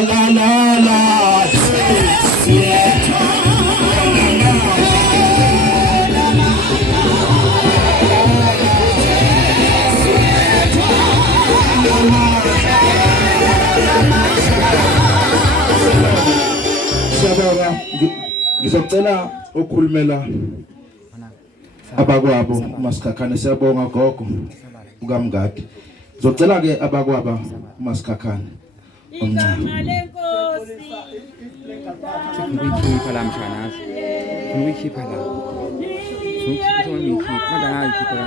la la la, yeah. Siyabonga, ngizocela ukukhulumela abakwabo uMasikhakhane. Siyabonga gogo ukaMngadi. Ngizocela ke abakwaba uMasikhakhane omncane. Uyikhipha la mshanazi. Uyikhipha la. Uyikhipha la. Uyikhipha la.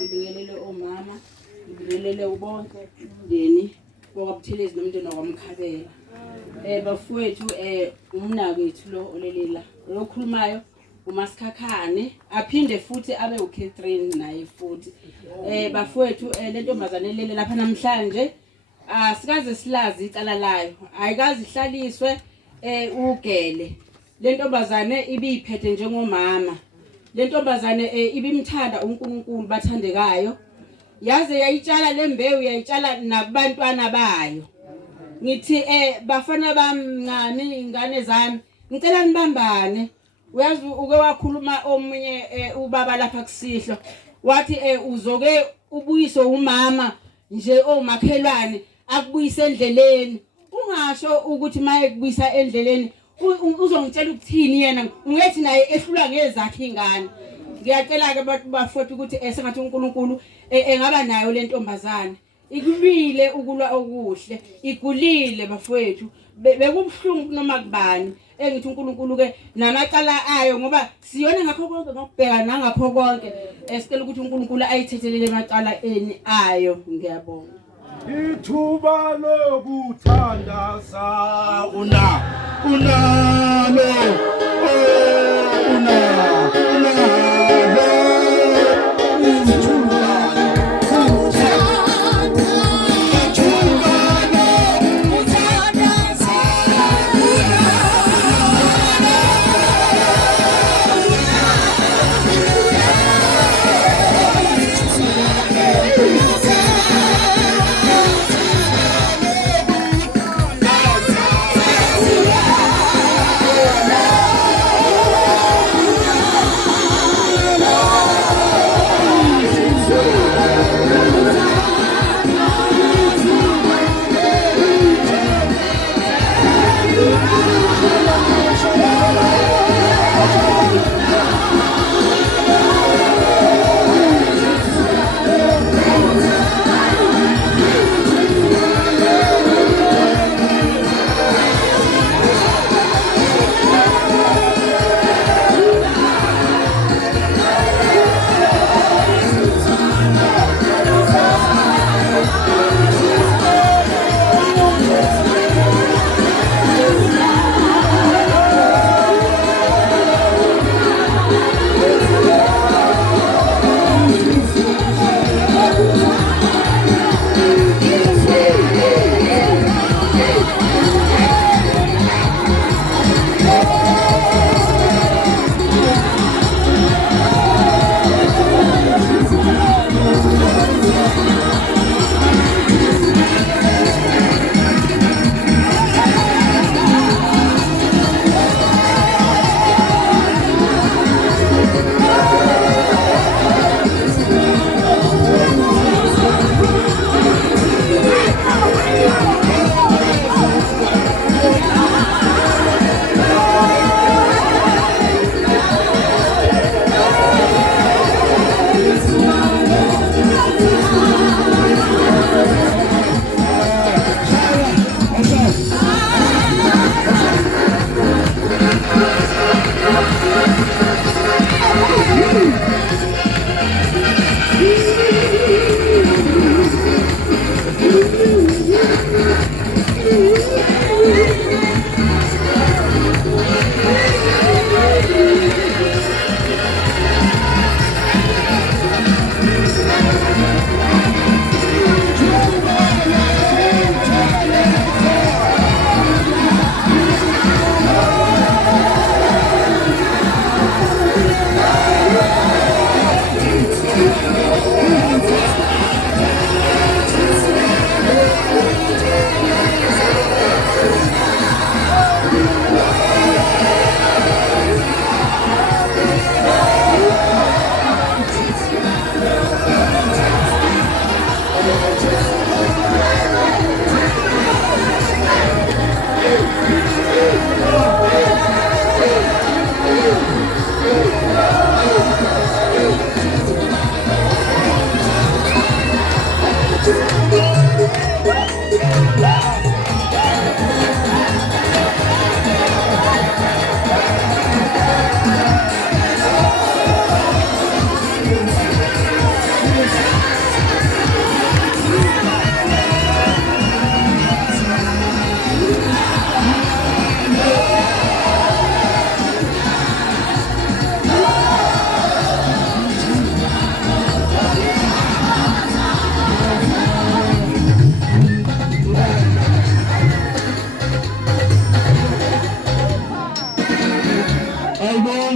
Ngibingelele omama, ngibingelele ubonke umndeni wakwaButhelezi nomndeni wakwaMkhabela. Bafowethu umnakethu lo olelela. Lokhulumayo uMasikhakhane aphinde futhi abe uCatherine naye futhi. Bafowethu le ntombazane lele lapha namhlanje asikaze silazi icala layo. Ayikazi ihlaliswe ugele. Le ntombazane ibiyiphethe njengomama. Le ntombazane ibimthanda uNkulunkulu bathandekayo. Yaze yayitshala lembewu yayitshala nabantwana bayo. Ngithi bafana bamncane ingane zami ngicela nibambane. Uyazi uke wakhuluma omunye ubaba lapha kusihlo. Wathi uzoke ubuyiswe umama nje omakhelwane akubuyise endleleni. Ungasho ukuthi maye kubuyisa endleleni uzongitshela ukuthini yena ungethi naye ehlula ngezakhe ingane. Ngiyacela ke bafowethu ukuthi sengathi uNkulunkulu engaba nayo le ntombazane. Ikubile ukulwa okuhle, igulile bafowethu. Bekubhlungu noma kubani. Engithi uNkulunkulu ke namacala ayo ngoba siyona ngakho konke ngokubheka nangakho konke. Sicela ukuthi uNkulunkulu ayithethelele amacala eni ayo. Ngiyabonga. Ithuba lokuthandaza unalo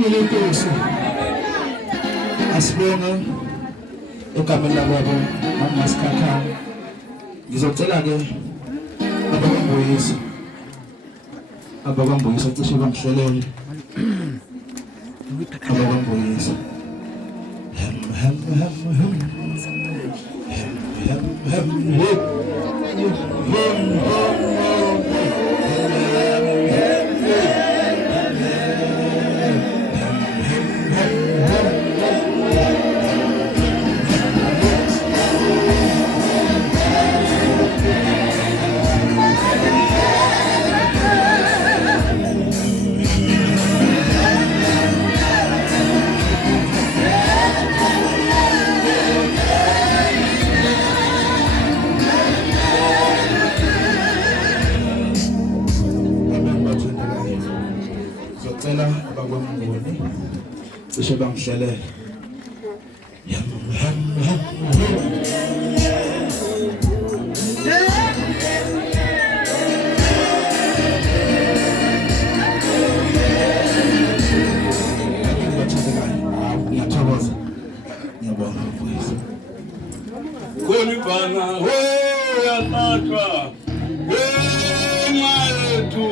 lenkosi. Asibonge egameni lakwabo Masikhakhane. Ngizocela ke abakwamboyisa cishe bangihlelele. Abakwamboyisa. Ngicela abakwamnguni cishe bangihlelele. Ngiyathokoza. Ngiyabonga mfowethu. Kolibana yalatshwa ngenxa yethu.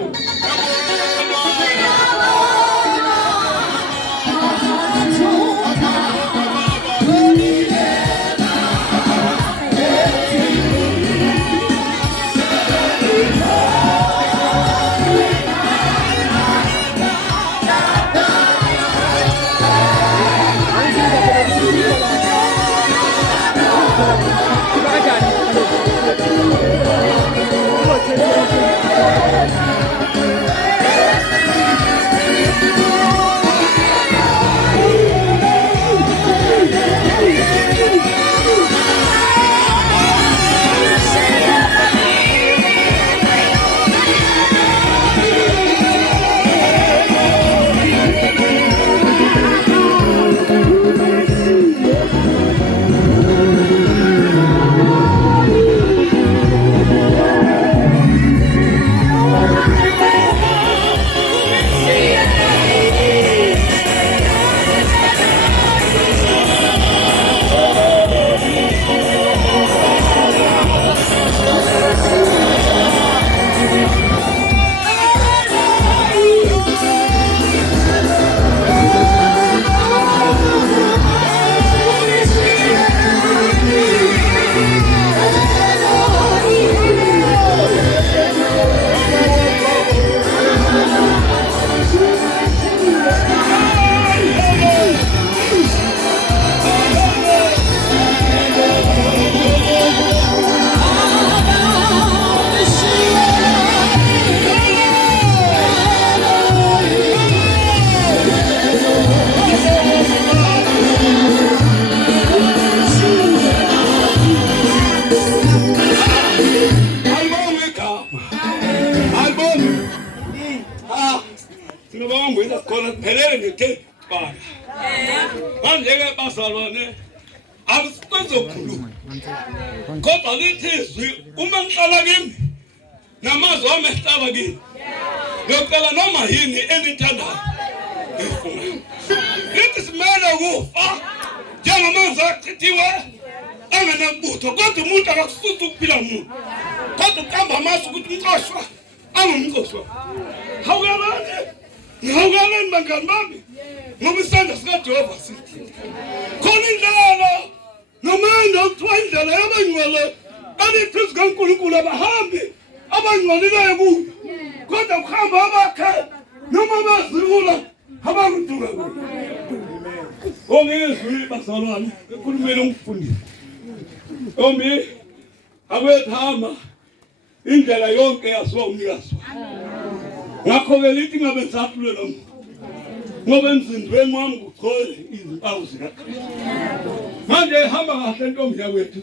Kodwa lithizwi uma ngihlala kimi namazwi ami ehlaba kimi ngiyocela noma yini enithandayo ngifuna lithi simele kufa njengamanzi achithiwe anganabutho kodwa umuntu akakusuthi ukuphila umuntu kodwa uqamba amasu ukuthi umcoshwa angumcoshwa hawukalani bangani bami ngoba isandla sikaJehova sithi khona indlela nomanda ukuthiwa indlela yabangcwele aniphizi kaNkulunkulu abahambi abangcwalileyo kuyo kodwa kuhamba abakhe noma abazikula abanguduka kuyo. Ongezwi bazalwane ekhulumeni ngifundile omi abethama indlela yonke yaziwa umnikazi ngakho-ke lithi ngabe ngisahlule lo ngoba emzindweni wami kugcwele izimpawu zikaKristu. Manje hamba kahle ntombi yakwethu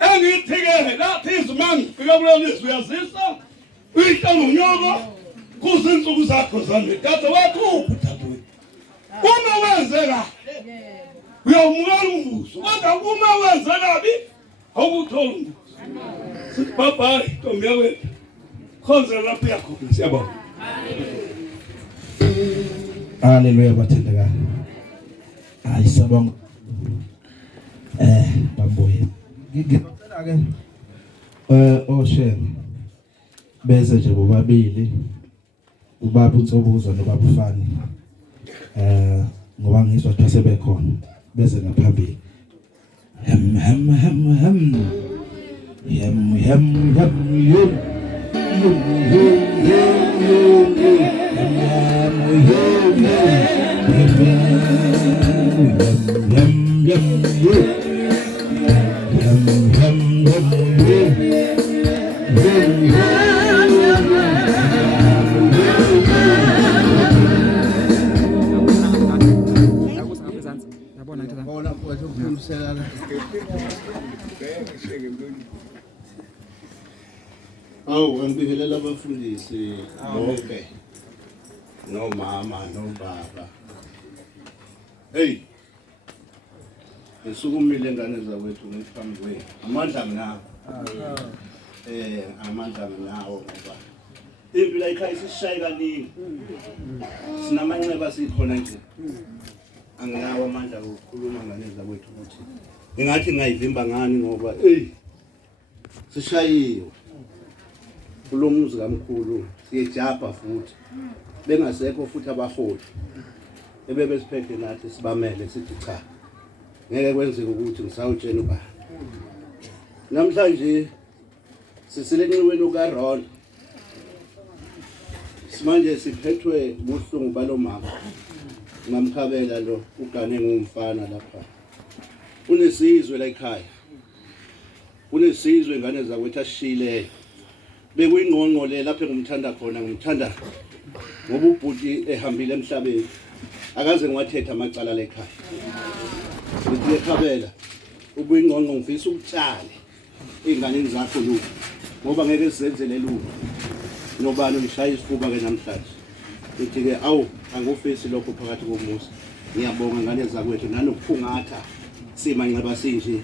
engiyithikele lathi izimanga fika kulelo lizwi uyazisa uyihlangu unyoko kuzinsuku zakho zanekade wathi ubudadewethu uma wenze kahle uyawumukela umbuso kodwa uma wenze kabi awukuthola umbuso. Sithi bye ntombi yakwethu khonza lapho yakhona siyabonga. Haleluya bathandekayo. Hayi sabonga. Bamboye. Ngicela ke osheme bese nje bobabili ubaba uNsobuza nobaba uFani ngoba ngizwa ukuthi sebekhona bese ngaphambili hem hem hem hem hem hem hem Angibingelela abafundisi bonke nomama nobaba. Hey. Esukumile ngane zakwethu ngiphambi kwenu. Amandla nginawo. Amandla nginawo ngoba impilo ekhaya isishaye kaningi. Sinamanxeba sikhona nje. Anginawo amandla okukhuluma ngane zakwethu ukuthi engathi ngayivimba ngani ngoba sishayiwe. Kulo muzi kamkhulu siyejapha futhi bengasekho futhi abaholi ebebesiphethe nathi sibamele sithi cha ngeke kwenzeke ukuthi ngisawutshena uba namhlanje siselenqiweni ukaRon simanje siphethwe buhlungu balomama ngamkhabela lo ugane ngumfana lapha unesizwe la ekhaya unesizwe ngane zakwethu ashile bekuyingqongqo le lapha ngumthanda khona ngumthanda ngoba ubhuti ehambile emhlabeni akaze ngiwathetha amacala la ekhaya ngithi ekhabela ubuyingqongqo ngifisa ukutshale ingane zakho lo ngoba ngeke sizenzele lutho nobani ngishaya isifuba ke namhlanje ngithi ke awu angufisi lokho phakathi komusa ngiyabonga ngane zakwethu nanokuphungatha simanxeba sinje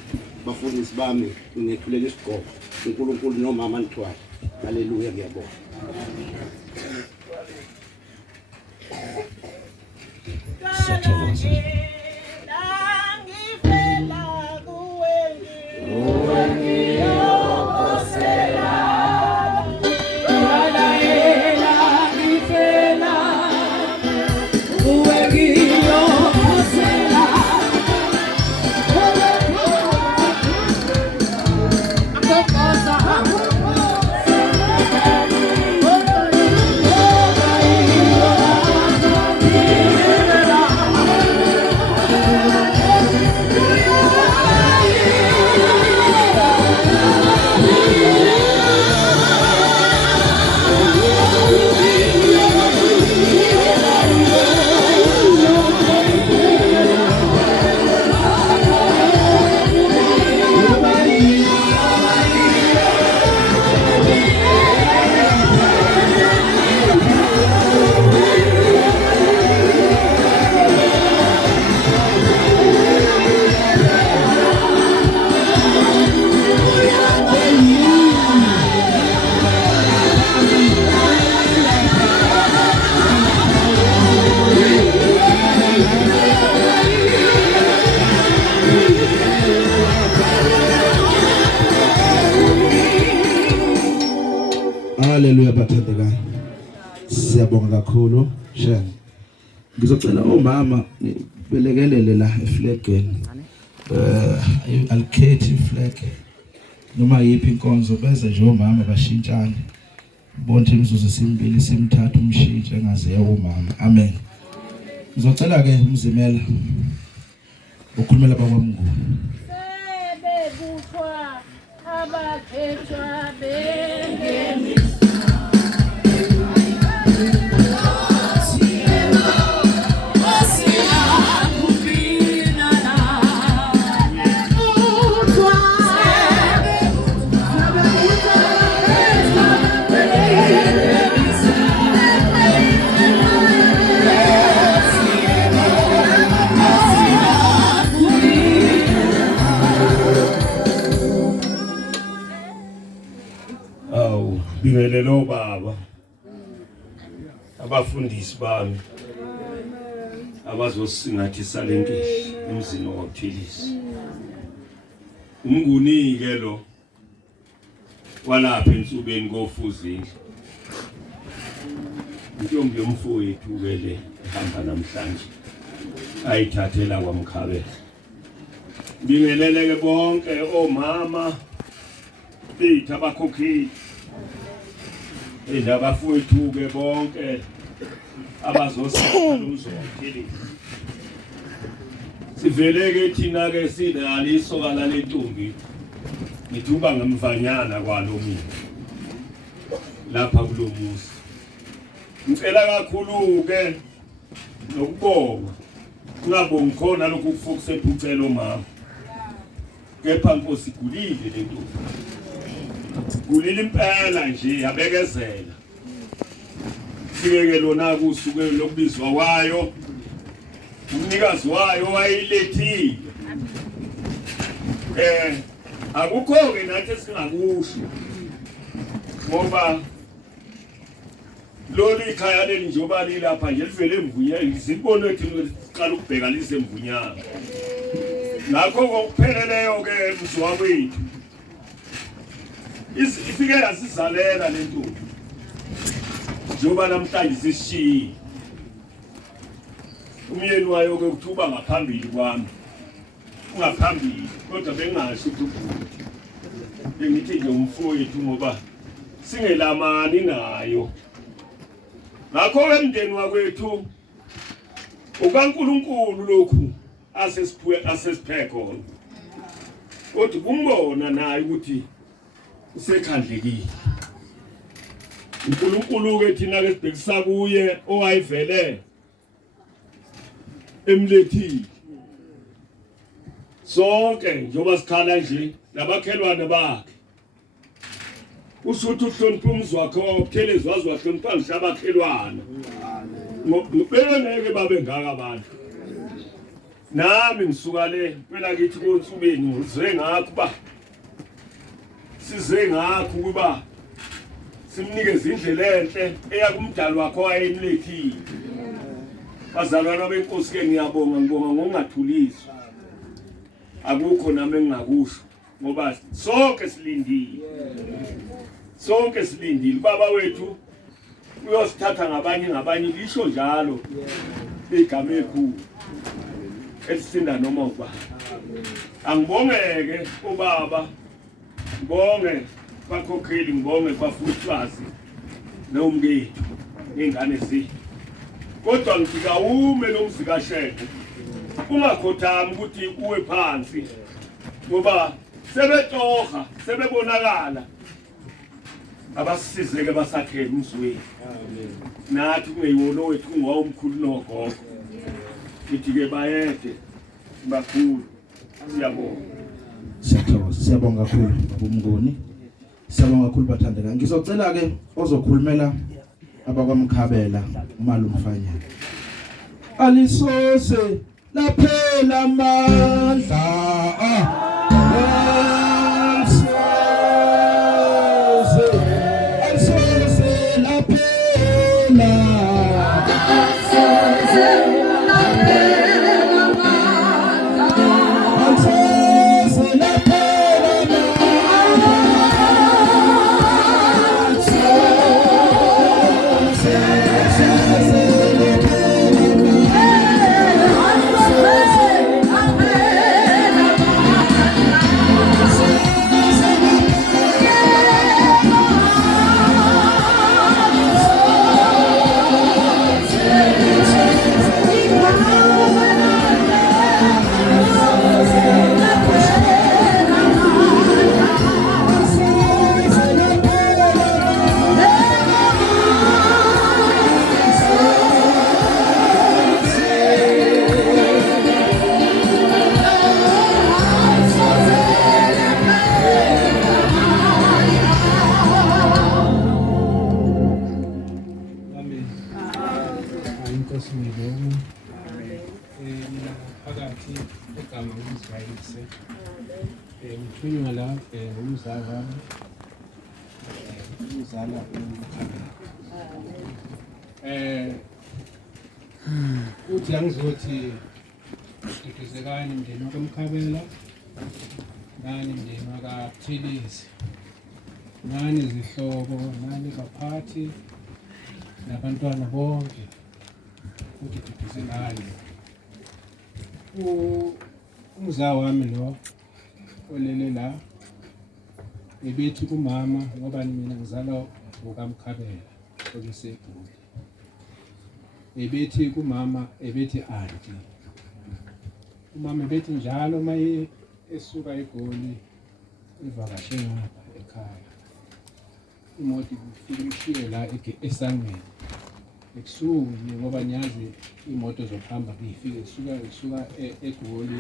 bafundisi bami nginethulela isigqoko uNkulunkulu nomama nithwala haleluya ngiyabonga Haleluya bathandekayo. Siyabonga kakhulu. Shane. Ngizocela omama belekelele la eflageni. Alikhethi iflag. Noma yipi inkonzo beze nje omama bashintshane. Bonke imizuzu esimbili simthathu umshintshe engaze umama. Amen. Ngizocela ke umzimela ukhulumela bakwaMnguni. Sebebuthwa abakhethwa bengemi Bingelelo baba abafundisi bami abazosingathisa lenkeshi emzini wakuthilisa. Umnguni-ke lo walapha ensubeni kofuzile. Intombi yomfowethu-ke le ehamba namhlanje ayithathela kwaMkhabela. Bingeleleke bonke omama bethu abakhokheli endabafowethu-ke bonke abazosipha umzokhelisa. Siveleke thina-ke sinalo isoka lale ntombi ngithuba ngemvanyana kwalo mina lapha kulo muzi. Ngicela kakhulu-ke nokubonga ungabongi khona lokhu kufokuse phucela mama, kepha Nkosi igulile le ntombi, gulile impela nje yabekezela. Sibeke lona kusuku lokubizwa kwayo, umnikazi wayo wayilethile. Akukho-ke nathi esingakusho ngoba lolu ikhaya leli njengoba lilapha nje livele emvunyeni, sibone ethi siqala ukubheka lisemvunyana. Ngakho kokupheleleyo-ke mzwa wethu ifike yasizalela le ntombi njengoba namhlanje sisishiyile. Umyeni wayo-ke kuthuba ngaphambili kwami, ungaphambili kodwa bengasho ukuthi bengithi nje umfowethu ngoba singelamani nayo. Ngakho-ke mndeni wakwethu ukaNkulunkulu lokhu asesiphe khona, kodwa kumbona naye ukuthi usekhandlekile. uNkulunkulu-ke thina-ke sibhekisa kuye owayivele emlethile. Sonke njengoba sikhala nje nabakhelwane bakhe, usuthi uhlonipha umzi wakhe wawubuthelezi wazi wahlonipha ngisho abakhelwane. Ngibengeke babe ngaka abantu. Nami ngisuka le phela kithi konsubeni ngize ngakho ba size ngakho kuba simnikeze indlela enhle eyakumdali wakho wayemlethile. Bazalwana benkosi-ke ngiyabonga, ngibonga ngokungathuliswa. Akukho nami engingakusho ngoba sonke silindile. Sonke silindile. Baba wethu uyosithatha ngabanye lisho njalo igama elikhulu elisinda noma ubaba. Angibongeke ubaba, ngibonge bakhokheli, ngibonge bafuthazi nomkethu ingane zethu. Kodwa ngifika ume lo mzi kaShego ungakhothami ukuthi uwe phansi ngoba sebetoha sebebonakala abasizeke basakhela umzweni. Nathi kungeyiwona wethu kungawomkhulu nogogo, ithi-ke bayede bakhulu. Siyabonga. Siyathokoza, siyabonga kakhulu abomnguni, siyabonga kakhulu bathandela. Ngizocela-ke ozokhulumela abakwaMkhabela umalumfanyana. Alisose laphela amandla alisose laphela Ngithunywa umzala umkhabela. uthi angizothi iduduzekani mndeni wakamkhabela, nani mndeni wakathilisi, nani izihlobo, nani baphathi nabantwana bonke, uthi duduzelani. Umzaa wami lo olele la ebethi kumama, ngoba mina ngizalwa ukamkhabela okuseGoli, ebethi kumama, ebethi aunty. Umama ebethi njalo maye esuka eGoli evakashe ngapha ekhaya, imoto ifike ishiye la esangweni ebusuku, ngoba ngiyazi imoto zokuhamba befike isuka eGoli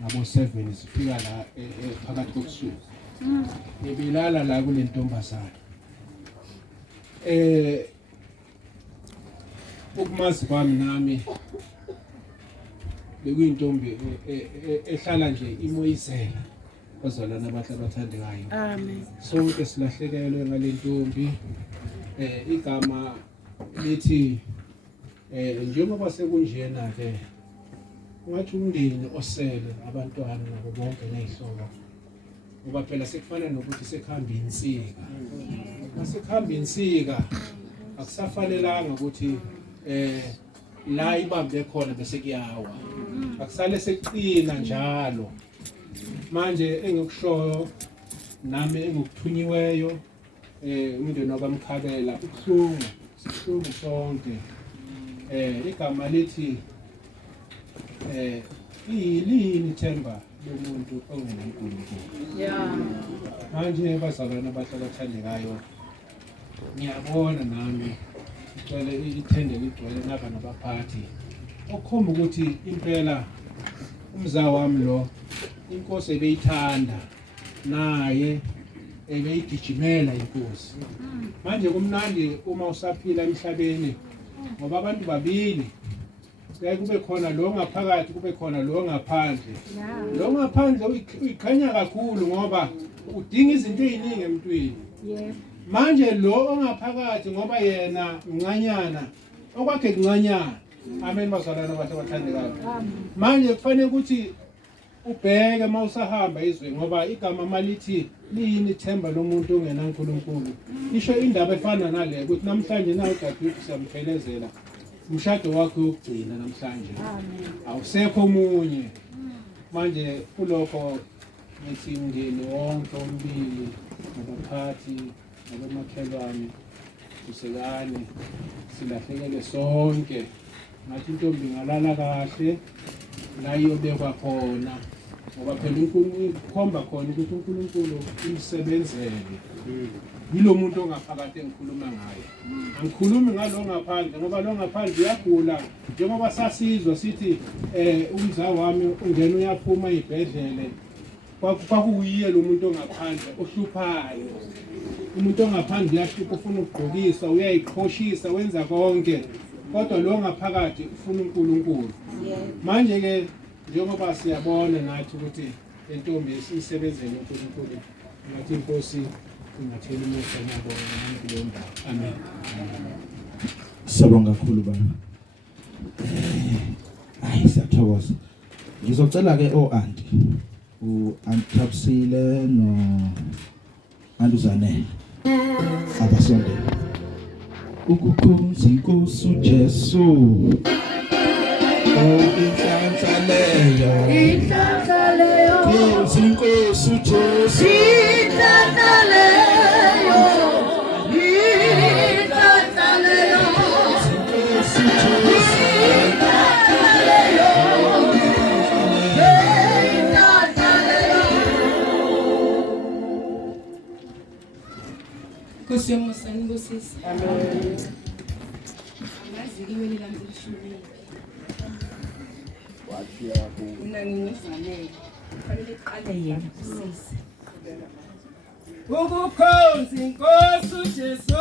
ngabo 7 zifika la phakathi kobusuku. Ngibilala la kule ntombazana. Ukumazi kwami nami bekuyintombi ehlala nje imoyizela ozalana abahle abathandekayo. Amen. Sonke silahlekelwe ngale ntombi. Igama lithi njengoba sekunjena ke ungathi umndeni osele abantwana nabo bonke nezihlobo, ngoba phela sekufana nokuthi sekuhamba insika. Masekuhamba insika akusafanelanga ukuthi la ibambe khona bese kuyawa, akusale sekuqina njalo. Manje engikushoyo nami engikuthunyiweyo umndeni wakamkhabela ubuhlungu, sihlungu sonke. Igama lithi ilini ithemba lomuntu ongenaNkulunkulu. Yeah. Manje bazalwane abahle abathandekayo, ngiyabona nami ngicela ithende ligcwele naba nabaphathi okhomba ukuthi impela umzaa wami lo inkosi ebeyithanda naye ebeyigijimela inkosi. Manje kumnandi uma usaphila emhlabeni ngoba abantu babili, kuyaye kube khona lo ngaphakathi, kube khona lo ngaphandle. Lo ngaphandle uyiqhenya kakhulu ngoba udinga izinto eziningi emntwini. Manje lo ongaphakathi ngoba yena mncanyana, okwakhe kuncanyana. Amen bazalwane abahle abathandekayo. Manje kufanele ukuthi ubheke mawusahamba izwe, ngoba igama malithi liyini ithemba lomuntu ongenaNkulunkulu. Isho indaba efana nale ukuthi namhlanje nawe uDavid siyamphelezela umshado wakhe wokugcina namhlanje. Awusekho omunye. Manje kulokho ngithi umndeni wonke ombili nabaphathi nabomakhelwane usekani silahlekele sonke. Ngathi intombi ngalala kahle la iyobekwa khona, ngoba phela uNkulunkulu ukhomba khona ukuthi uNkulunkulu umsebenzele. Yilo muntu ongaphakathi engikhuluma ngaye. Angikhulumi ngalo ngaphandle ngoba lo ngaphandle uyagula, njengoba sasizwa sithi umzaa wami ungena uyaphuma ezibhedlele. Kwakuyiye lo muntu ongaphandle ohluphayo. Umuntu ongaphandle uyahlupha, ufuna ukugqokisa, uyayiqhoshisa, wenza konke. Kodwa lo ngaphakathi ufuna uNkulunkulu. Manje ke njengoba siyabona nathi ukuthi intombi isebenzele uNkulunkulu, ngathi inkosi ingathela umusa nabo kuleyo ndawo. Amen. Siyabonga kakhulu baba. Siyathokoza. Ngizocela ke aunty, u-Aunty Thabisile no-Aunty Zanele abasondele ukukhonza inkosi uJesu. Inhlanhla leyo khonza inkosi uJesu. Inhlanhla leyo inkosi uJesu. Nkosi yomusani ngosisi. Amen. Ngazi kiwele lamzishubile. Wathi yakho. Mina ngingizanele. Kufanele iqale yena sisi. Ukukhonza inkosi uJesu.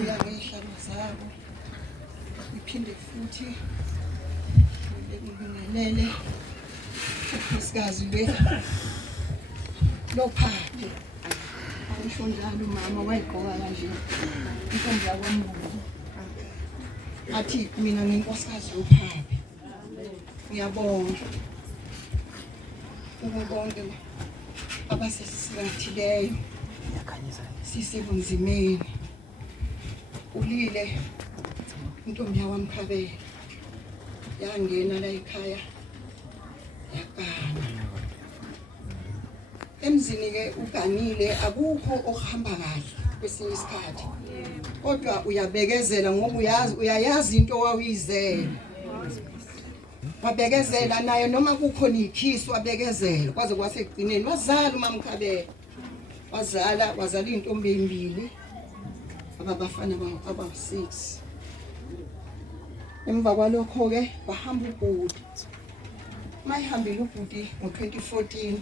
Uya ngehlalo zabo. Iphinde futhi ngibingelele ukhosikazi lophathe. Ayisho njalo umama wayigqoka kanje. Intombi yakwaMnguni. Athi mina nginkosikazi lophathe. Ngiyabonga. Ukubonga abasesilathileyo. Sisebunzimeni. Ulile intombi yakwamkhabela. Yangena la ekhaya. Yakana. Emzini ke uganile akukho okuhamba kahle kwesinye isikhathi. Kodwa uyabekezela ngoba uyayazi into owawuyizela. Wabekezela naye noma kukhona ikhiso wabekezela kwaze kwasegcineni wazala uMamkhabela. Wazala intombi ezimbili. Abafana aba6. Emva kwalokho ke bahamba ubhuti. Mayihambile ubhuti ngo2014.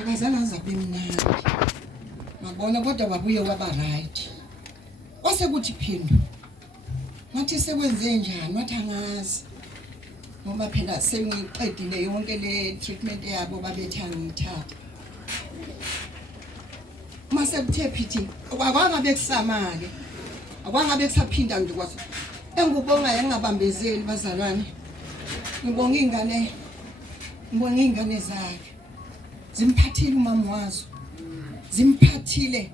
Akazange azabe mnandi. Ngabona kodwa babuye waba right. Wase kuthi phindu. Ngathi sekwenze njani wathi angazi. Ngoba phela sengiqedile yonke le treatment yabo babethe ngithatha. Mase kuthe phithi akwangabe kusamake. Akwangabe kusaphinda nje kwaso. Engubonga yengabambezeli bazalwane. Ngibonga ingane zakhe. Zimphathile umama wazo. Zimphathile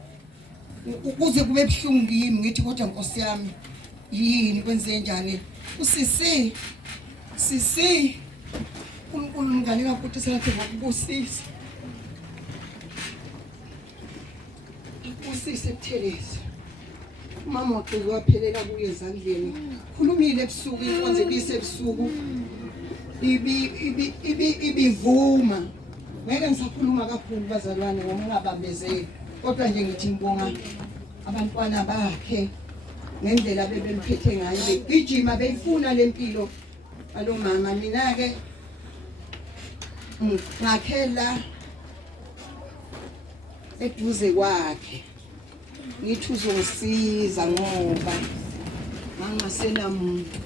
ukuze kube buhlungu kimi ngithi kodwa Nkosi yami yini kwenze njani? Usisi uNkulunkulu mngane kaBhuti sakhe ngokubusisa. Usisi ebuthelezi. Mama uqhubeka waphelela kuye ezandleni. Khulumile ebusuku inkonzo ebise ebusuku. Ibivuma. Ngeke ngisakhuluma kakhulu bazalwane ngoba ngabambezeli. Kodwa nje ngithi ngibonga abantwana bakhe ngendlela bebemphethe ngayo. Begijima beyifuna lempilo alomama. Mina ke ngakhela eduze kwakhe. Ngithi uzongisiza ngoba ngangasena muntu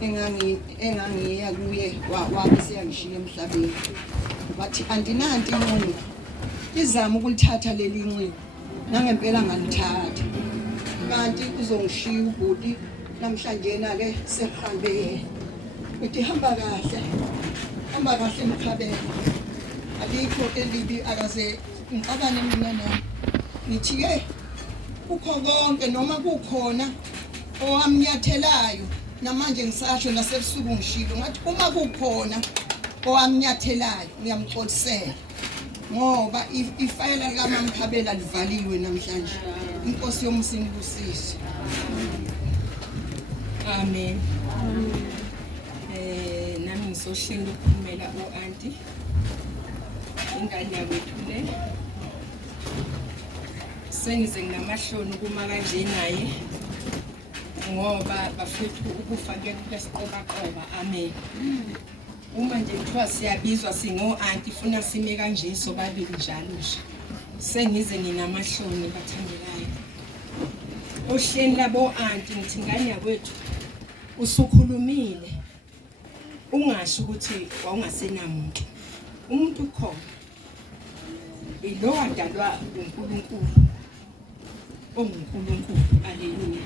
engangiya kuye wabe seyangishiya emhlabeni. Wathi andinanti inqondo. Izama ukulithatha leli nqindi. Nangempela ngalithatha. Kanti uzongishiya ubhuti namhlanje na ke sehambe. Uthi hamba kahle Mkhabela. Alikho elibi akaze ngixabane mina nami. Ngithi ke ukho konke noma kukhona owamnyathelayo namanje ngisasho nasebusuku ngishilo ngathi uma kukhona owamnyathelayo ngiyamxolisela ngoba ifayela kaMamkhabela livaliwe namhlanje. Inkosi yomsini kusisi. Amen. Nami ngisohlela ukuphumela auntie. Ingane yakwethu le. Sengize nginamahloni kuma kanje naye. Ngoba bafethu ukufa kuyasiqoba. Amen. Uma nje kuthiwa siyabizwa singo auntie funa sime kanje sobabili njalo nje. Sengize nginamahloni bathandekayo. Ohleni labo auntie ngithi ingane yakwethu usukhulumile. Ungasho ukuthi wawungasenamuntu. Umuntu khona. Ilo wadalwa uNkulunkulu. OnguNkulunkulu. Haleluya.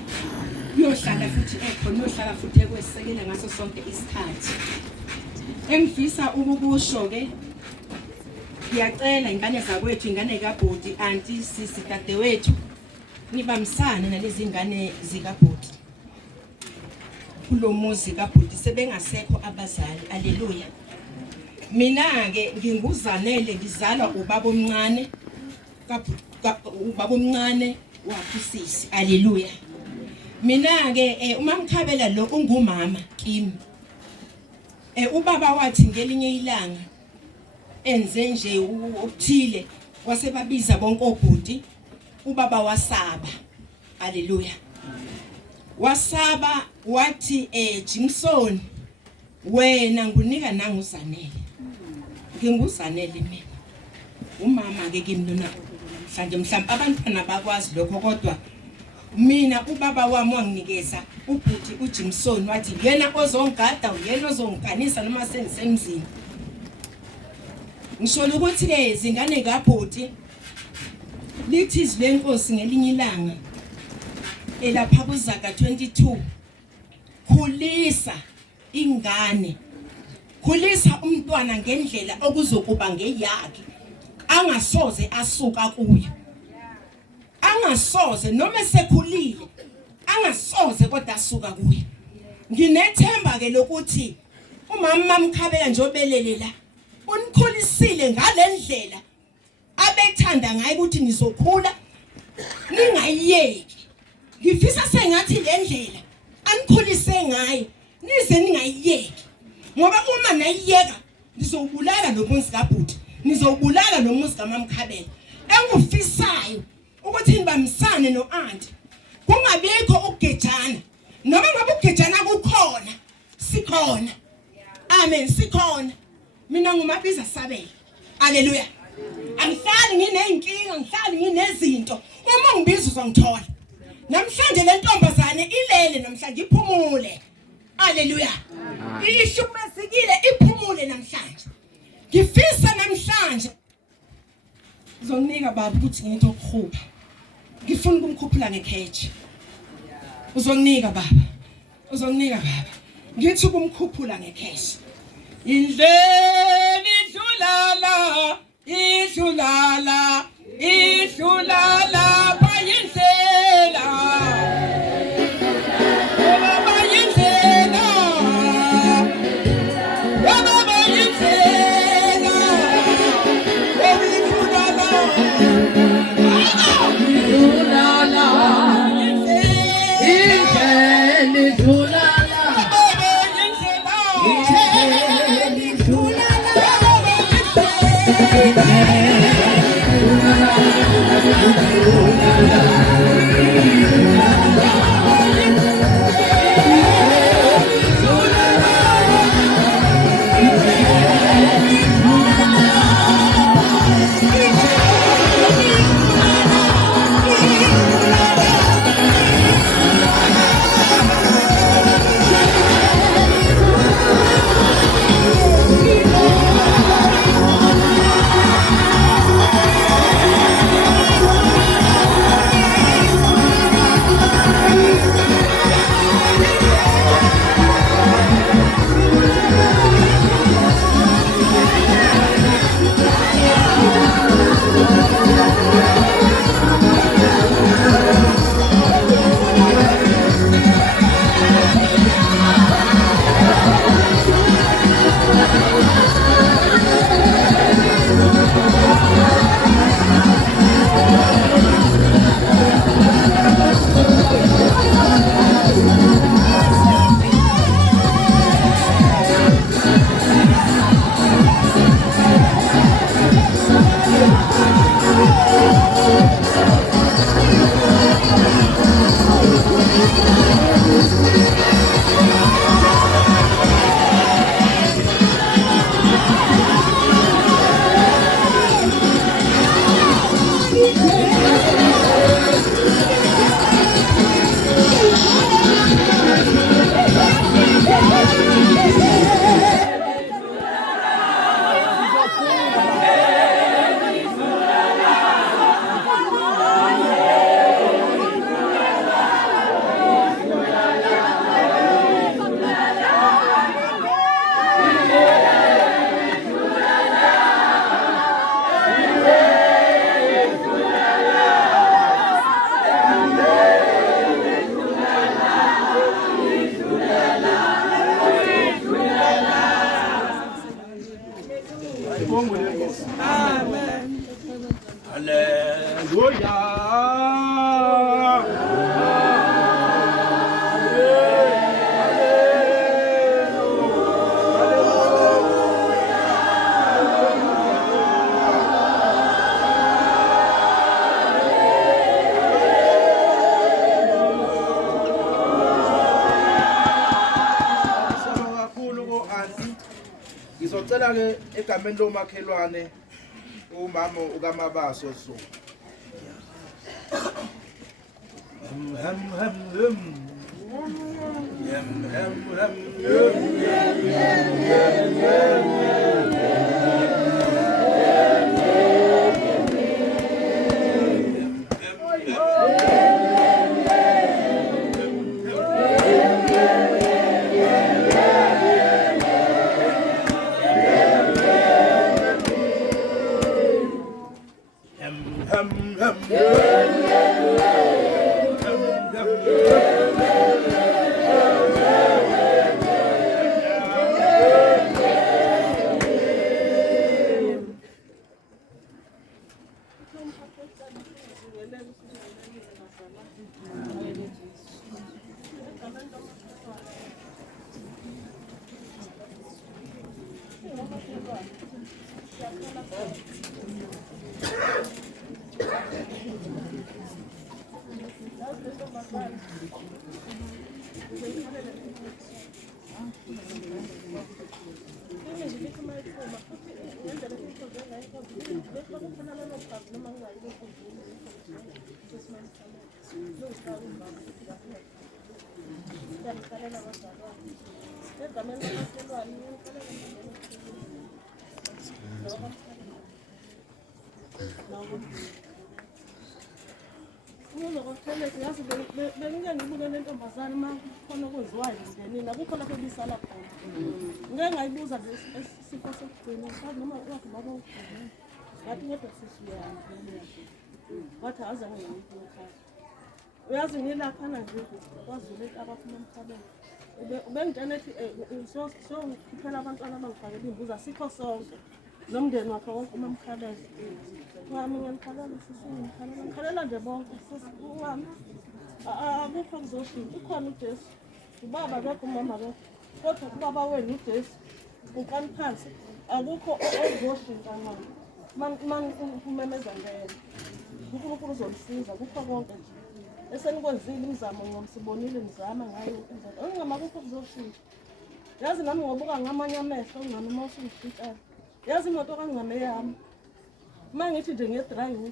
Uyohlala futhi ekhona uyohlala futhi ekwesekela ngaso sonke isikhathi. Engifisa ukukusho ke ngiyacela ingane zakwethu ingane kaBhoti auntie sisi dadewethu nibamsana nalezi ingane zikaBhoti. Kulomuzi kaBhoti sebengasekho abazali. Haleluya. Mina ke nginguzanele ngizalwa ubaba omncane ubaba omncane wakusisi. Haleluya. Mina ke uMamkhabela lo ungumama kimi. Ubaba wathi ngelinye ilanga enze nje ukuthile wasebabiza bonke oBhoti. Ubaba wasaba. Haleluya. Wasaba wathi Jimson wena ngunika nanguzanele. Nginguzanele mina. Umama ke kimi lona mhlanje mhlawumbe abantwana bakwazi lokho kodwa mina ubaba wami wanginikeza ubhuti uJimson wathi yena ozongada uyena ozongikanisa noma sengisemzini. Ngisho ukuthi ke izingane kabhuti lithi izwi lenkosi ngelinye ilanga elapha kuZaga 22 khulisa ingane, khulisa umntwana ngendlela okuzokuba ngeyakhe, angasoze asuka kuyo, angasoze noma sekhulile angasoze kodwa asuka kuyo. Nginethemba ke lokuthi umama Mkhabela nje obelele la unikhulisile ngalendlela abethanda ngayo ukuthi nizokhula ningayiyeki. Ngifisa sengathi le ndlela anikhulise ngayo nize ningayiyeki, ngoba uma nayiyeka nizobulala nomuzi kabhuti, nizobulala nomuzi kaMamkhabela. Engufisayo ukuthi nibamisane no-auntie, kungabikho ukugejana, noma ngabe ukugejana kukhona, sikhona. Amen, sikhona. Mina ngumabiza Sabele. Haleluya. Angihlali ngineyinkinga, ngihlali nginezinto. Uma ngibiza uzongithola. Namhlanje le ntombazane ilele namhlanje iphumule. Haleluya. Ishumezekile iphumule namhlanje. Ngifisa namhlanje uzonginika baba ukuthi ngento okukhupha. Ngifuna ukumkhuphula ngekheji. Uzonginika baba. Uzonginika baba. Ngithi ukumkhuphula ngekheji. Indleni idlulala, idlulala, idlulala bayindlela. Baba bayindlela. Baba bayindlela. Idlulala. Idlulala. Indleni idlulala. Amen. Ngizocela ke egameni lomakhelwane umama ukaMabaso so Uzokutheleka yazi bengike ngibuke le ntombazane uma khona okwenziwayo ngenini akukho lapho ebisala khona. Ngeke ngayibuza isifo sokugcina sazi noma wakhe baba ugcina. Ngathi ngedwa sisiyana. Wathi azange ngiyibuka. Uyazi ngilaphana nje kwazulu abaphuma emhlabeni. Ubengitshela ethi so ngikhiphela abantwana abangifakela imbuzi asikho sonke. Nomndeni wakhe wonke umamkhalele. Ngami ngiyamkhalela ngikhalela nje bonke sesingami. Akukho kuzoshintsha ukhona uJesu. Ubaba akekho umama akekho. Kodwa ubaba wenu uJesu uqani phansi akukho okuzoshintsha ngani. Umemeza ngene. uNkulunkulu uzomsiza kukho konke nje. Esenikwenzile imizamo ngomsibonile nizama ngayo indlela. Ongamakukho kuzoshintsha. Yazi nami ngobuka ngamanye amehlo ngami mase ngishitshana. Yazi imoto kangame yami. Mangithi nje ngedrive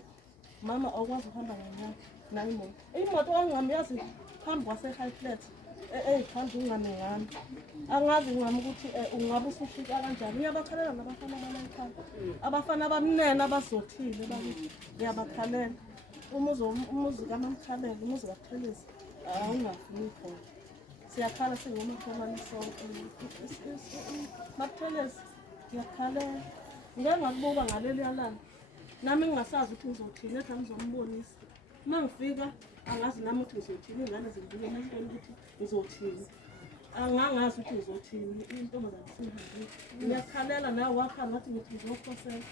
mama awukwazi ukuhamba ngenyawo nayimoto. Imoto kangame yazi phambi kwase high flat. Phambi ngame ngami. Angazi ngami ukuthi ungabe usushika kanjani. Ngiyabakhalela nabafana balayikhaya. Abafana abamnene abazothile bakithi. Ngiyabakhalela. Umuzi kaMamkhalele, umuzi kaThelezi awungafuni khona. Siyakhala singomakhelwane sonke. Mathelezi ngiyakhalela. Ngeke ngakubuka ngaleli yalana. Nami ngingasazi ukuthi ngizothini ethi ngizombonisa. Uma ngifika angazi nami ukuthi ngizothini ingane zingibuke emehlweni ukuthi ngizothini. Angangazi ukuthi ngizothini intombazane singizile. Ngiyakhalela nawe wakha ngathi ngithi ngizokhosela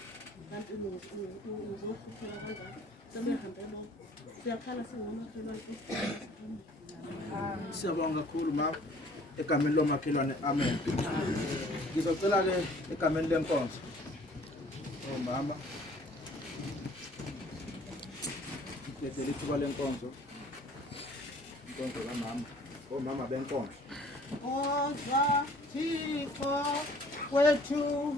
kanti ngizokhuphela kanjani. Semehambela. Siyakhala singomakhelwane. Siyabonga kakhulu mama egameni lomakhelwane amen. Ngizocela ke egameni lenkonzo. Mama. Ngicela ithuba lenkonzo. Inkonzo kamama. Mama benkonzo. Oza Thixo wethu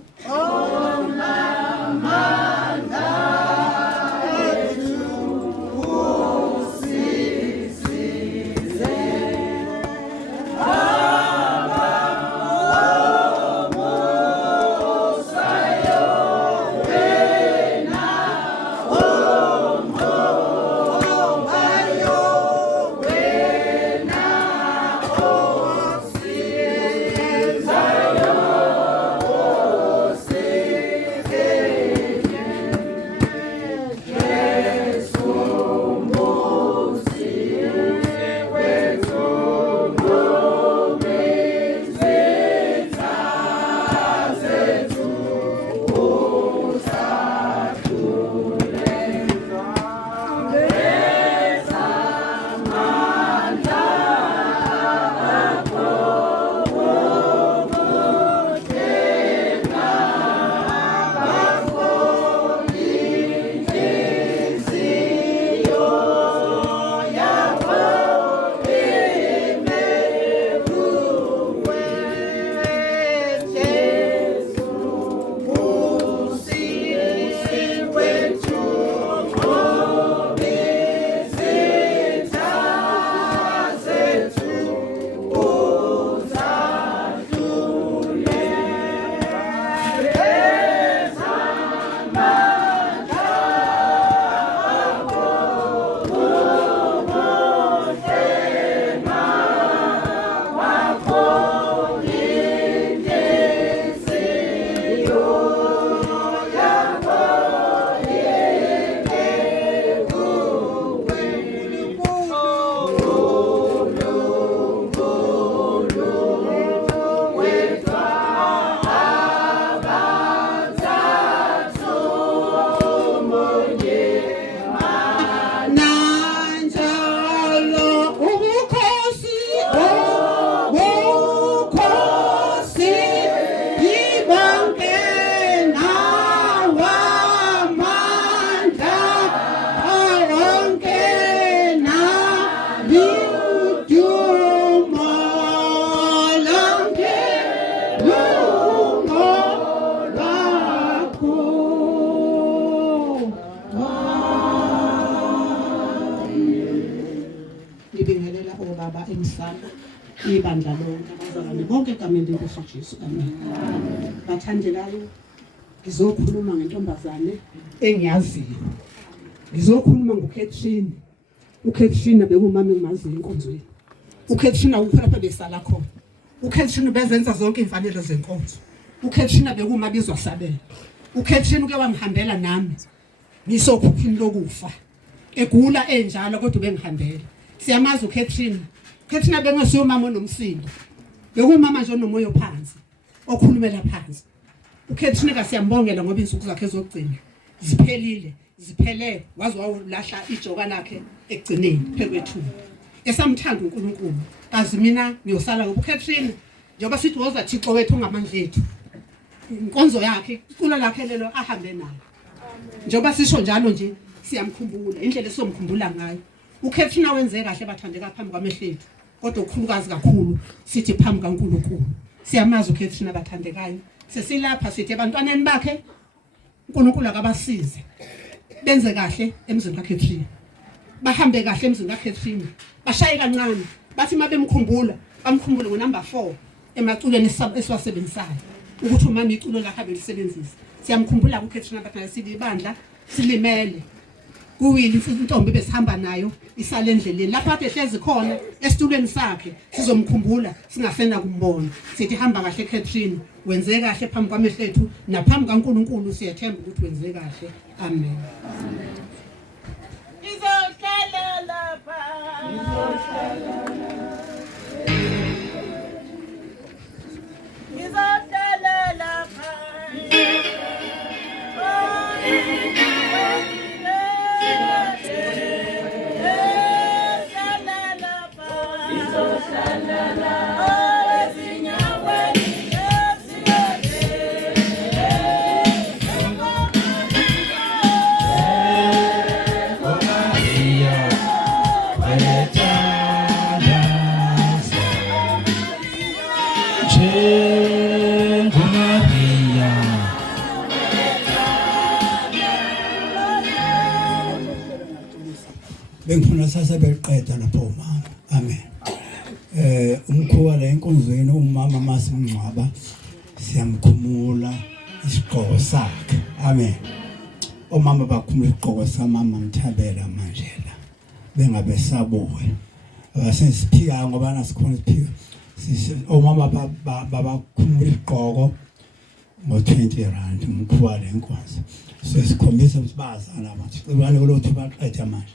obaba emsana ibandla lonke abazalwane bonke egameni lenkosi uJesu amen. Bathandekayo, ngizokhuluma ngentombazane engiyaziyo. Ngizokhuluma ngoKathrina. uKathrina bekumama engimaziyo enkonzweni. uKathrina ukuphela phe besala khona. uKathrina bezenza zonke imfanelo zenkonzo. uKathrina bekumabizwa sabela. uKathrina uke wangihambela nami ngisokhuphini lokufa. Egula enjalo kodwa bengihambela. Siyamazi uKathrina. uKathrina bengesiyo umama onomsindo. Bekumama nje onomoya phansi, okhulumela phansi. uKathrina kasiyambongela ngoba insuku zakhe zokugcina ziphelile, ziphele waze wawulahla ijoka lakhe ekugcineni phekwethu. Esamthanda uNkulunkulu. Kazi mina ngiyosala ngoba uKathrina njengoba sithi woza Thixo wethu ongamandla ethu. Inkonzo yakhe, iculo lakhe lelo ahambe nalo. Njengoba sisho njalo nje siyamkhumbula, indlela esomkhumbula ngayo. uKathrina wenze kahle bathandeka phambi kwamehlo ethu. Kodwa ukukhulukazi kakhulu sithi phambi kaNkulunkulu. Siyamazi uKathrina bathandekayo. Sesilapha sithi abantwaneni bakhe uNkulunkulu akabasize. Benze kahle emzini kaKathrina. Bahambe kahle emzini kaKathrina. Bashaye kancane. Bathi mabemkhumbula, bamkhumbule ngo-number 4 emaculweni esiwasebenzisayo. Ukuthi umama iculo lakhe abelisebenzisa. Siyamkhumbula uKathrina bathanda sithi ibandla silimele. Kuwili intombi besihamba nayo isale endleleni. Lapha ade hlezi khona esitulweni sakhe sizomkhumbula singasena kumbona. Sithi hamba kahle Kathrina, wenze kahle phambi kwamehlo ethu naphambi kaNkulunkulu siyathemba ukuthi wenze kahle. Amen. Izohlala lapha. Izohlala lapha. Bengifuna sasa beqeda lapho umama. Amen. Umkhuba la enkonzweni umama masimngcwaba siyamkhumula isigqoko sakhe. Amen. Omama bakhumula isigqoko samama Mthabela manje la. Bengabe sabuwe. Abasesiphika ngoba nasikhona isiphika. Omama babakhumula isigqoko ngo-20 rand umkhuba la enkonzo. Sesikhombisa ukuthi bazana abantu. Cibane kulothu baqeda manje.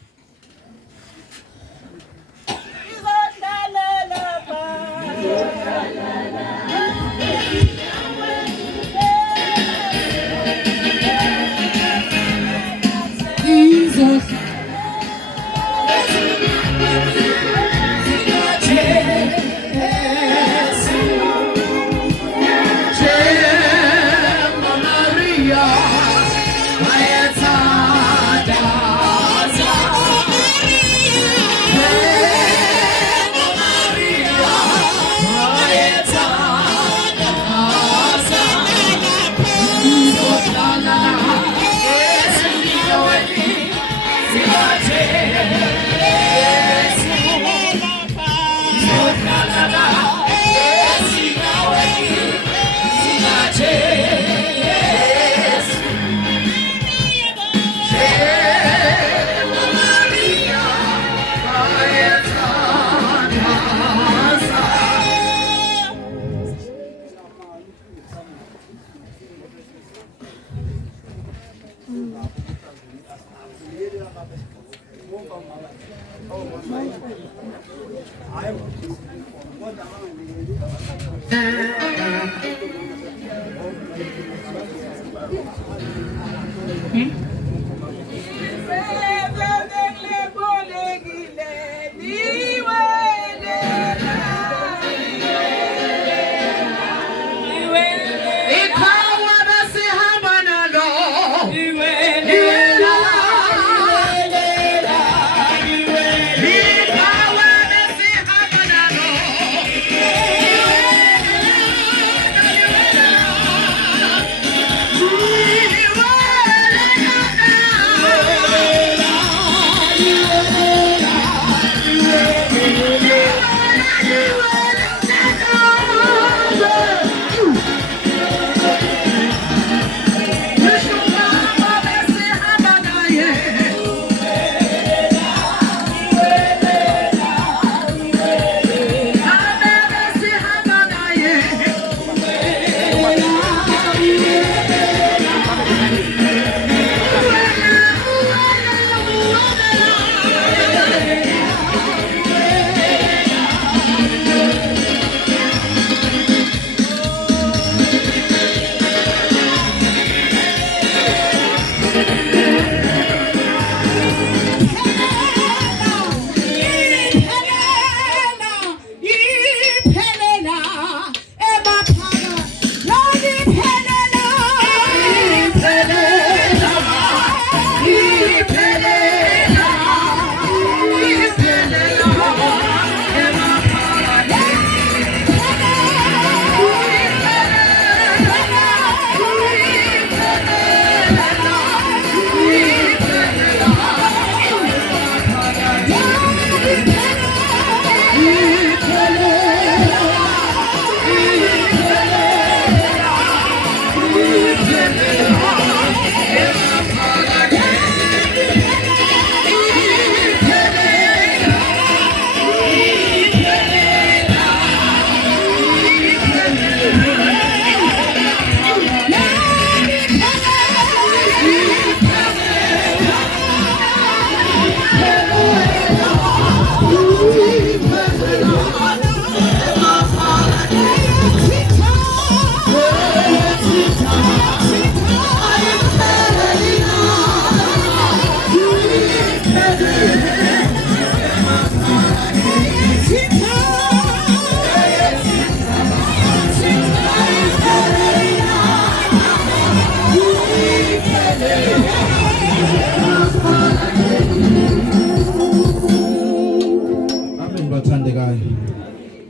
abathandekayo.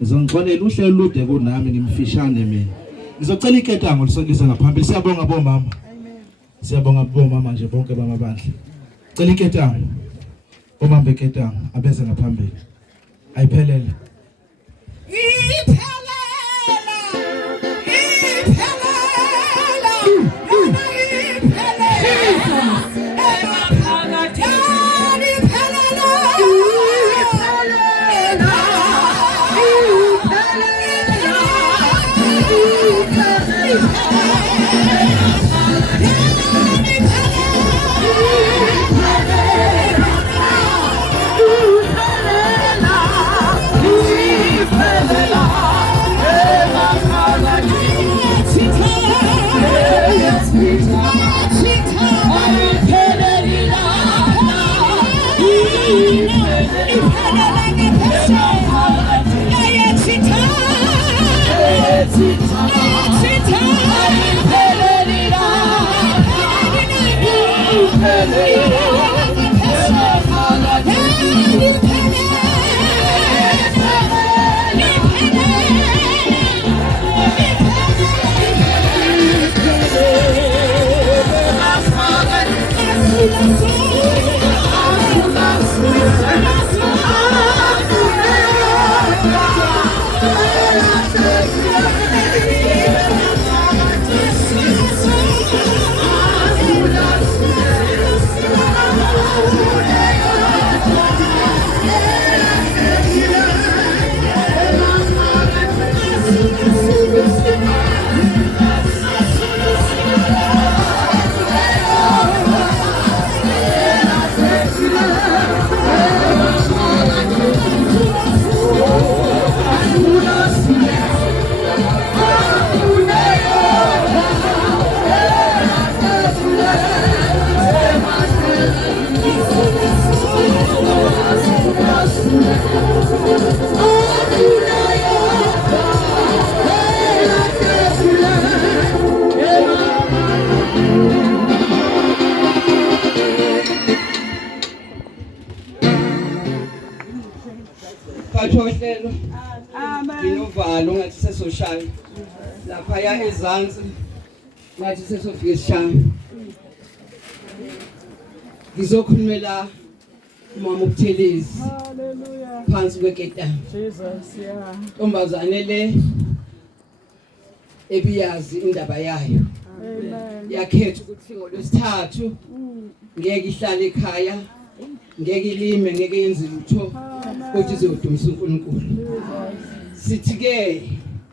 Ngizongixolela uhlelo lude kunami ngimfishane mina. Ngizocela iketango lisokise ngaphambili. Siyabonga bomama. Amen. Siyabonga bomama nje bonke bamabandla. Cela iketango. Bomama iketango abeze ngaphambili. Ayiphelele. Bathohlelo inovalo ngathi sesoshaya lapha ya ezansi ngathi sesofika esishaya ngizokhulumela umama uButhelezi haleluya phansi kweketani Jesus ya Ntombazane le ebiyazi indaba yayo amen yakhetha ukuthi ngolwesithathu ngeke ihlale ekhaya ngeke ilime ngeke yenze lutho kodwa izodumisa uNkulunkulu sithi ke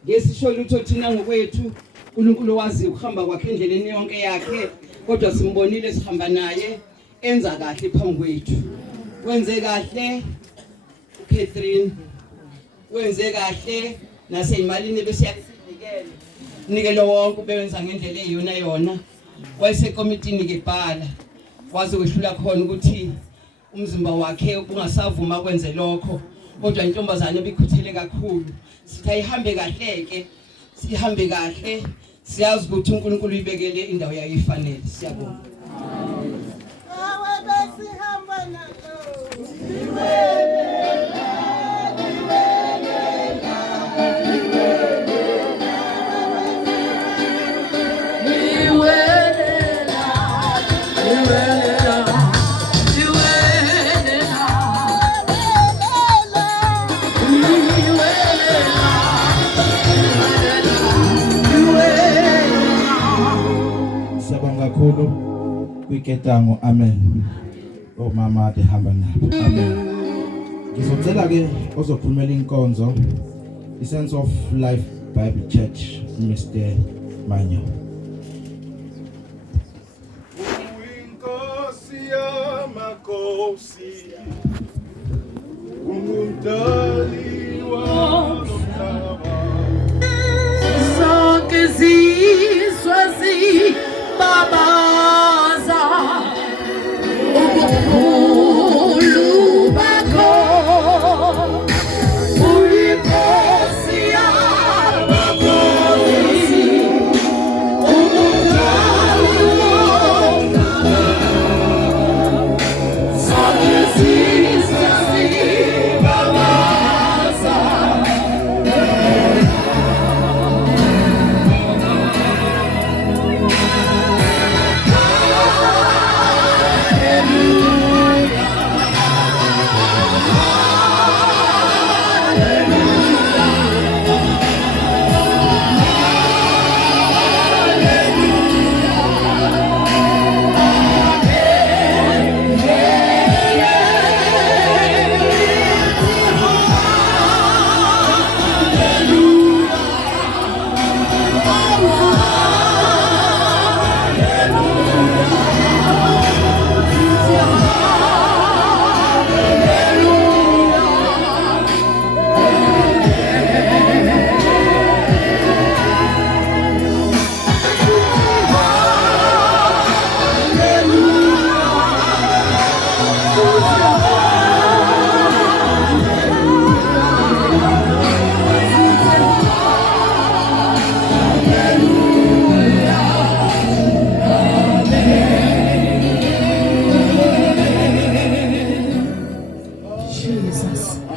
ngesisho lutho thina ngokwethu uNkulunkulu wazi ukuhamba kwakhe endleleni yonke yakhe kodwa simbonile sihamba naye enza kahle phambi kwethu wenze kahle uCatherine wenze kahle naseyimalini besiyanikele nikelo wonke ubenza ngendlela eyona yona wayesekomitini ngebhala wazi wehlula khona ukuthi umzimba wakhe ungasavuma kwenze lokho kodwa intombazane bikhuthele kakhulu sithi ayihambe kahle ke sihambe kahle siyazi ukuthi uNkulunkulu uyibekele indawo yayifanele siyabonga awe besihamba nalo kakhulu kwiketango amen omama de hamba nabo amen ngizocela ke ozokhulumela inkonzo Sense of Life Bible Church Mr. Manyo Inkosi yamakosi umdali womhlaba sonke zizwe babaza ubukhulu bakho uyinkosi yabakosi umdali womhlaba sonke zizwe babaza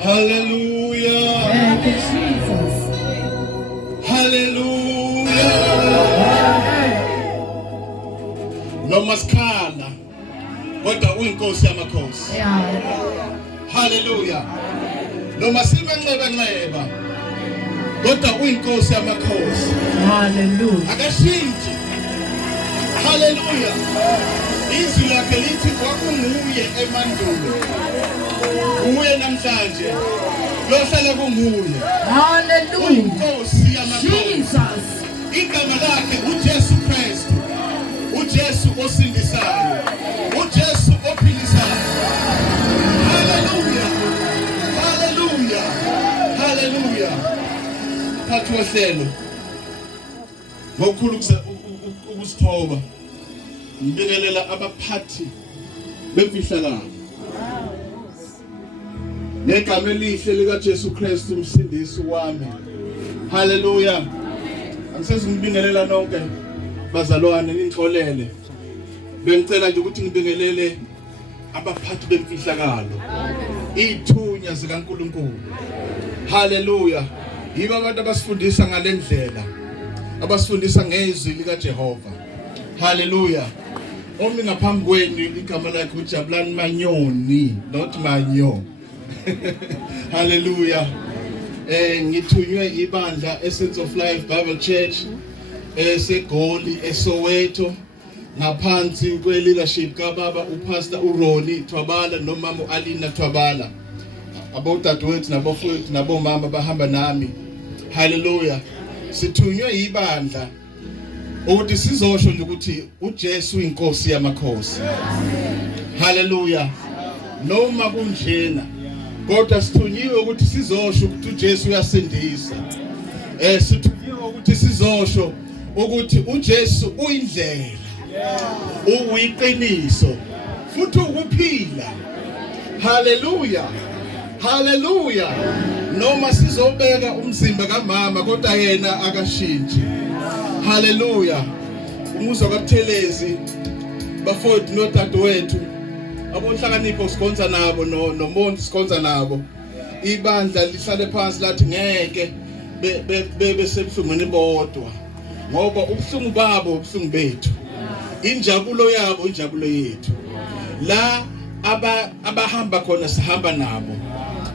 Hallelujah. Thank you, Jesus. Hallelujah. Noma sikhala kodwa uyinkosi yamakhosi. Hallelujah. Noma sibenxeba kodwa uyinkosi yamakhosi. Hallelujah. Akashinthi. Hallelujah. Izwi lakhe lithi kwakunguye emandulo. Uye namhlanje. Lohlala kunguye. Hallelujah. Uyinkosi yamakhosi. Jesus. Igama lakhe uJesu Kristu. uJesu osindisayo. uJesu ophilisayo. Hallelujah. Hallelujah. Hallelujah. Phathi wohlelo. Ngokukhulu ukusithoba. Ngibingelela abaphathi bemfihlakalo. Ngegama elihle lika Jesu Kristu umsindisi wami. Hallelujah. Angisezingibingelela nonke bazalwane ninixolele. Bengicela nje ukuthi ngibingelele abaphathi bemfihlakalo. Ithunya zikaNkulunkulu. Hallelujah. Yibo abantu abasifundisa ngalendlela. Abasifundisa ngezwi lika Jehova. Hallelujah. Omi ngaphambi kwenu igama lakhe uJabulani Manyoni, not Manyo. Hallelujah. Ngithunywe ibandla Essence of Life Bible Church eseGoli eSoweto ngaphansi kwe leadership kaBaba uPastor uRoni Twabala nomama uAlina Twabala. Abodadewethu nabafowethu nabomama bahamba nami. Hallelujah. Sithunywe ibandla ukuthi sizosho nje ukuthi uJesu inkosi yamakhosi. Hallelujah. Noma kunjena kodwa sithunyiwe ukuthi sizosho ukuthi uJesu uyasindisa. Sithunyiwe ukuthi sizosho ukuthi uJesu uyindlela. Uyiqiniso futhi ukuphila. Hallelujah. Hallelujah. Noma sizobeka umzimba kaMama kodwa yena akashintshi. Hallelujah. Umuzwa kaButhelezi bafowethu nodadewethu abonhlakanipho sikhonza nabo noMondi sikhonza nabo. Ibandla lihlale phansi lathi ngeke besebuhlungweni bodwa ngoba ubuhlungu babo ubuhlungu bethu. Injabulo yabo injabulo yethu. La abahamba khona sihamba nabo.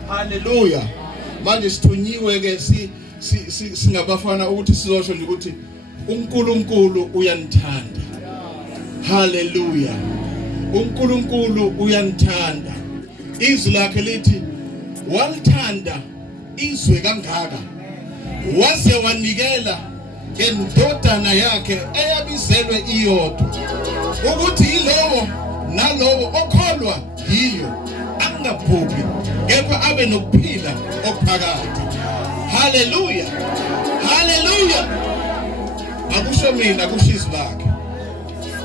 Hallelujah. Manje sithunyiwe ke singabafana ukuthi sizosho nje ukuthi uNkulunkulu uyanithanda. Hallelujah. uNkulunkulu uyanithanda. Izwi lakhe lithi walithanda izwe kangaka waze wanikela ngendodana yakhe eyabizelwe iyodwa ukuthi yilowo nalowo okholwa yiyo angabhubhi kepha abe nokuphila okuphakade. Hallelujah. Hallelujah. Akusho mina kusho izwi lakhe.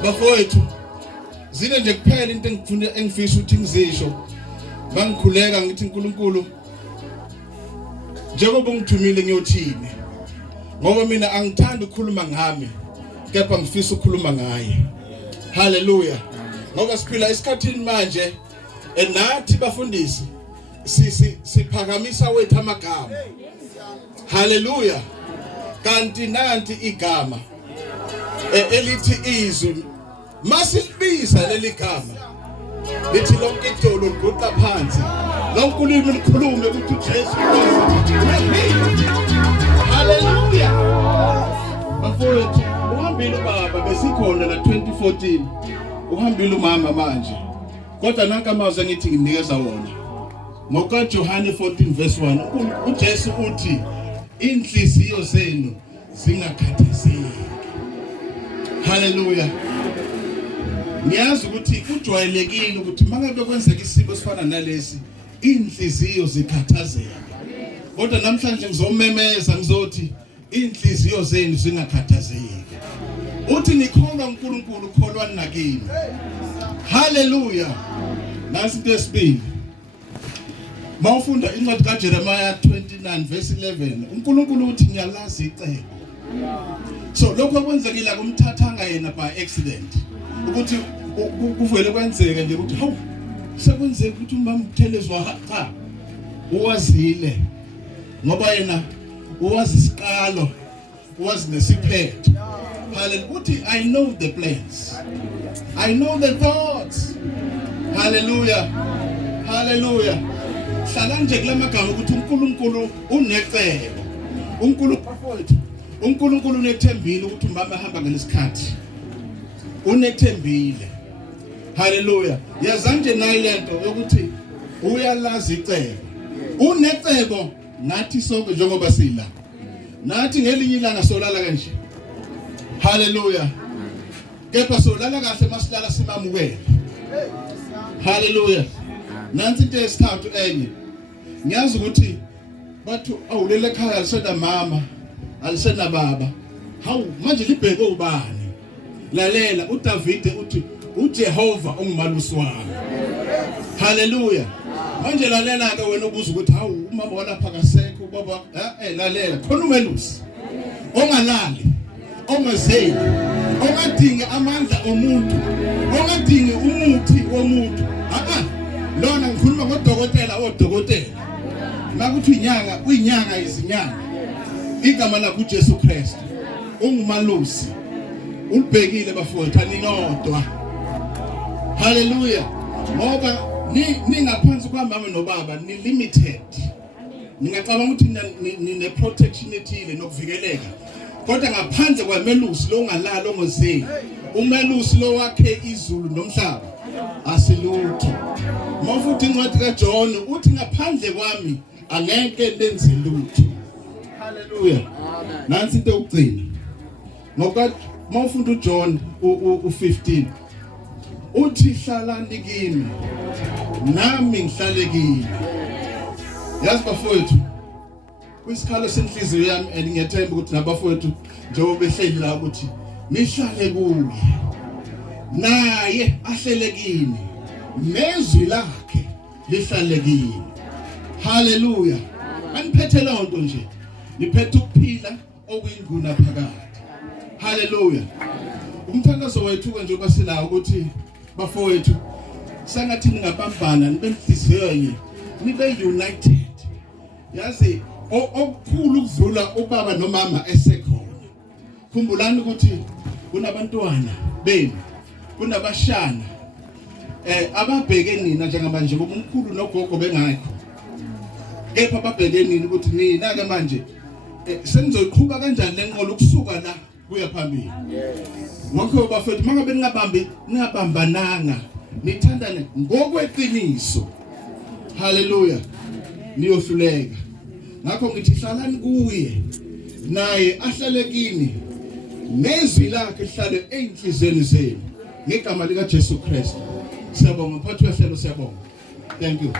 Bafowethu zine nje kuphela into engifisa ukuthi ngizisho bangikhuleka ngithi uNkulunkulu njengoba ungithumile ngiyothini ngoba mina angithandi ukukhuluma ngami kepha ngifisa ukukhuluma ngaye. Hallelujah. Ngoba siphila esikhathini manje nathi bafundisi siphakamisa wethu amagama. Hallelujah. Kanti nanti igama elithi izwi masilibiza leli gama lithi lonke idolo ligoqa phansi lonke ulimi likhulume ukuthi uJesu. Hallelujah. Bafowethu uhambile ubaba besikhona na 2014 uhambile umama manje kodwa nanka amazwi ngithi nginikeza wona ngoka Johane 14 verse 1 uJesu uthi inhliziyo zenu zingakhathazeki. Hallelujah. Niyazi ukuthi kujwayelekile ukuthi mangabe kwenzeka isimo sifana nalesi inhliziyo zikhathazeka. Kodwa namhlanje ngizomemeza ngizothi inhliziyo zenu zingakhathazeki. Uthi nikholwa uNkulunkulu kholwani nakini. Hallelujah. Nasi into yesibili. Mawufunda incwadi kaJeremiah 29 verse 11 uNkulunkulu uthi ngiyalazi icebo. So lokho okwenzekile kumthathanga yena by accident. Ukuthi kuvele kwenzeke nje ukuthi hawu sekwenzeka ukuthi uMama Buthelezi cha uwazile ngoba yena uwazi isiqalo uwazi nesiphetho. Hallelujah. Uthi I know the plans, I know the thoughts. Hallelujah, hallelujah. Hlala nje kulamagama ukuthi uNkulunkulu unecebo, uNkulunkulu unethembile ukuthi umbamba ehamba ngalesikhathi, unethembile. Hallelujah. Yazanje nayi lento yokuthi uyalazi icebo, unecebo nathi sonke njengoba sila, nathi ngelinye ilanga solala kanje. Hallelujah. Kepha solala kahle masilala simamukele. Hallelujah. Nansi into esithathu enye. Ngiyazi ukuthi bathu awulele ekhaya alisena mama, alisena baba. Hawu manje libheke ubani? Lalela uDavide uthi uJehova ongumalusi wami. Hallelujah. Manje lalela ke wena ubuza ukuthi hawu umama walapha kasekho baba lalela khona umelusi. Ongalali, ongazeli, ongadingi amandla omuntu, ongadingi umuthi womuntu. Lona ngikhuluma ngodokotela odokotela. Makuthi uyinyanga izinyanga. Igama lakho uJesu Kristu. Ungumalusi. Ulibhekile bafowethu aninodwa. Hallelujah. Ngoba ningaphansi kwamama nobaba ni limited. Ningacabanga ukuthi nine protection ethile nokuvikeleka. Kodwa ngaphandle kwamelusi lo ongalala ongozeli. Umelusi lo wakhe izulu nomhlaba. Asilutho. Mafuthi incwadi kaJohn uthi ngaphandle kwami angeke nenze lutho. Hallelujah. Nansi into ukugcina. Ngoba mawufunda uJohn u15 uthi hlalani kimi nami ngihlale kini. Yazi bafowethu kwisikhala senhliziyo yami ngiyethemba ukuthi nabafowethu njengoba behleli la ukuthi nihlale kuye naye ahlele kini nezwi lakhe lihlale kini. Hallelujah. Aniphethe lonto nje niphethe ukuphila okuyinguna phakathi. Hallelujah. Umthandazo wethu ke njengoba sila ukuthi bafowethu sangathi ningabambana nibe inhliziyo enye nibe united. Yazi okukhulu ukudlula ubaba nomama esekhona. Khumbulani ukuthi kunabantwana benu, kunabashana ababheke nina njengamanje ngoba umkhulu nogogo bengakho. Kepha babheke nina ukuthi nina ke manje senizoqhubeka kanjani lenqolo ukusuka la kuya phambili. Ngakho bafethu mangabe ningabambananga nithandane ngokweqiniso. Hallelujah. Niyohluleka. Ngakho ngithi hlalani kuye naye ahlale kini nezwi lakhe lihlale einhlizweni zenu ngegama lika Jesu Kristu. Siyabonga mphathi wehlelo, siyabonga. Thank you.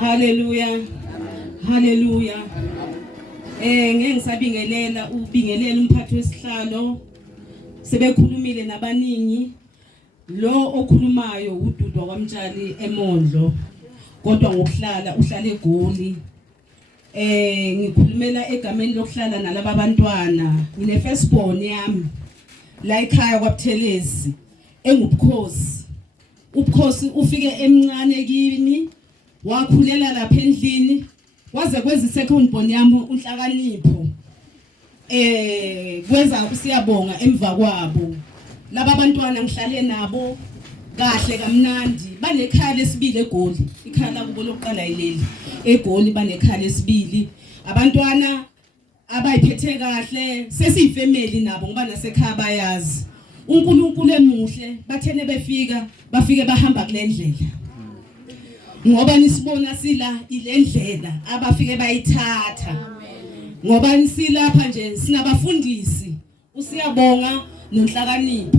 Hallelujah. Hallelujah. Ngeke ngisabingelela umphathi wesihlalo. Sebekhulumile nabaningi. Lo okhulumayo uDudwa kwaMtshali eMondlo. Kodwa ngokuhlala uhlala eGoli. Ngikhulumela egameni lokuhlala nalabo abantwana. Ngine firstborn yami la ekhaya kwaButhelezi engubukhosi. Ubukhosi ufike emncane kimi. Wakhulela lapha endlini waze kwenza second born yami uNhlakanipho kwenza siyabonga emva kwabo laba abantwana ngihlale nabo kahle kamnandi banekhaya lesibili eGoli. Ikhaya labo lokuqala yileli eGoli banekhaya lesibili. Abantwana abayiphethe kahle sesiyifamily nabo ngoba nasekhaya bayazi uNkulunkulu emuhle. Bathene bafike bahamba kulendlela ngoba nisibona sila ilendlela abafike bayithatha. Ngoba nisilapha nje sinabafundisi usiyabonga noNhlakanipho.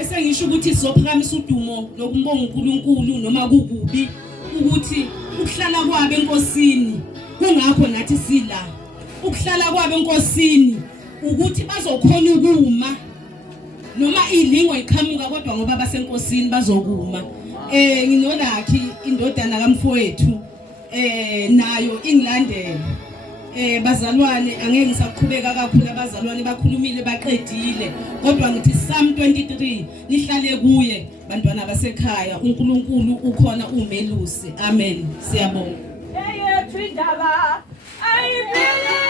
Esengisho ukuthi sophakamisa udumo lokumbonga uNkulunkulu noma kukubi ukuthi ukuhlala kwabe enkosini kungakho nathi sila. Ukuhlala kwabe enkosini ukuthi bazokhona ukuma noma ilingwa iqhamuka kodwa ngoba basenkosini bazokuma. Nginolakhi indodana kaMfowethu nayo ingilandela bazalwane angeke ngisaqhubeka kakhulu abazalwane bakhulumile baqedile kodwa ngithi Psalm 23 nihlale kuye bantwana basekhaya uNkulunkulu ukhona umelusi amen siyabonga yethu indaba ayibheke